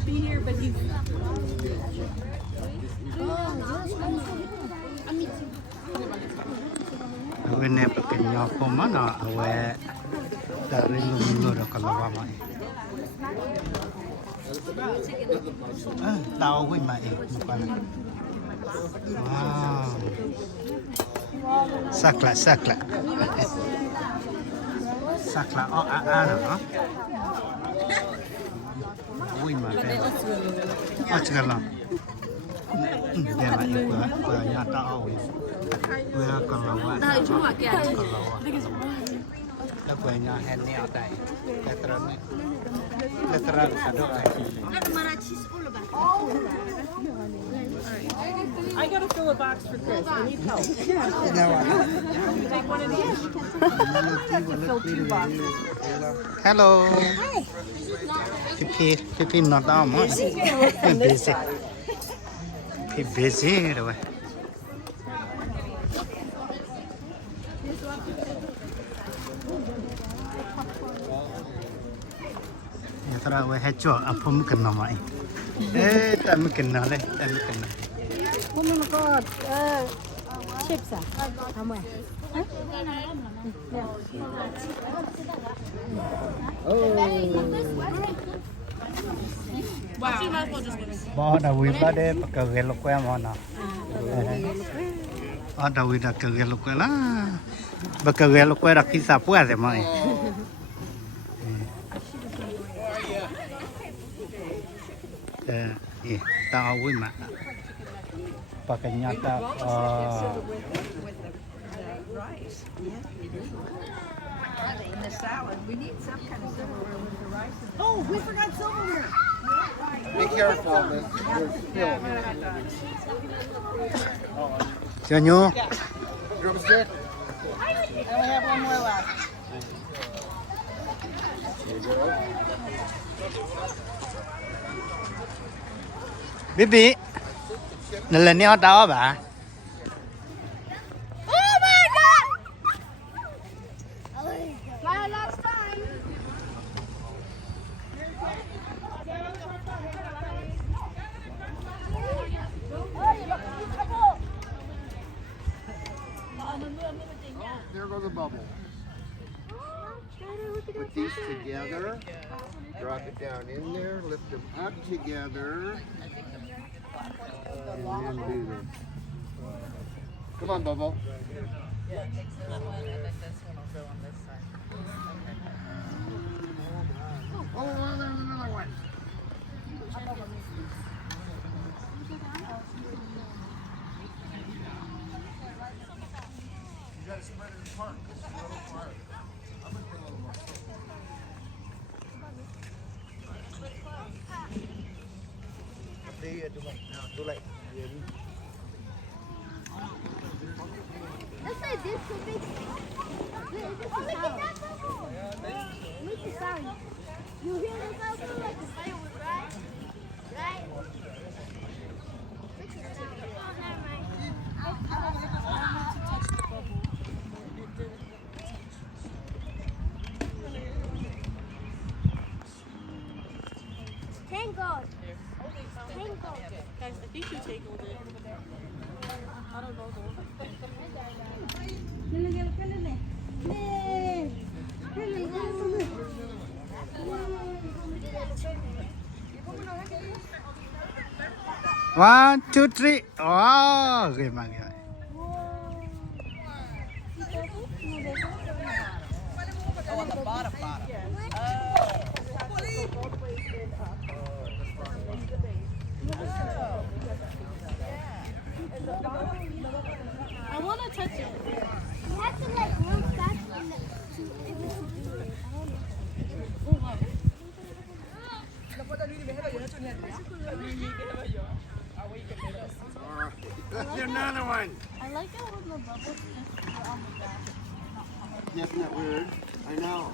can't be here, but he's. When they begin your pomana away that little Kalawama. Now we might wow. Sakla. Sakla, oh, I don't know. We might be. What's going on? There are you, Yata always. We are Kalawa. Look when your hand near day. Let's I gotta fill a box for Chris. I need help. You take one of these. Fill 2 boxes. Hello. Pipi not down much. Busy. Busy. Tara we hecho apum kenna mai. Tam kenna le, tam kenna. Oh my god. Chips ah. How much? Bo da wi ba de ka ge lo kwa mo na. Da wi da ka ge lo kwa la. Ba ka ge lo kwa da ki sa pu a de mai. Tao với mà và cái nhà ta Oh, we forgot silverware. Be careful, Miss. chưa nhú Drumstick. I only have one more left. Bibi lần này đó bà My last time. There goes a bubble. Put these together. Drop it down in there. Lift them up together. And then do this. Come on, Bubble. Oh, there's another one. You got to spread it apart. It's a little apart. I'm going to put a little more. too late. Let's say this so big. Make the sound. You hear the sound like the fireworks, right? Right? Make the sound. Oh, never mind. Thank God. Thank God. Guys, I think you tangled it. I don't know though. One, two, three. Oh, ghê mà ghê. Oh, on the bottom. I want to touch it. You have to like run fast and That's another one. I like it when the bubbles just on the back. Isn't that weird? I know.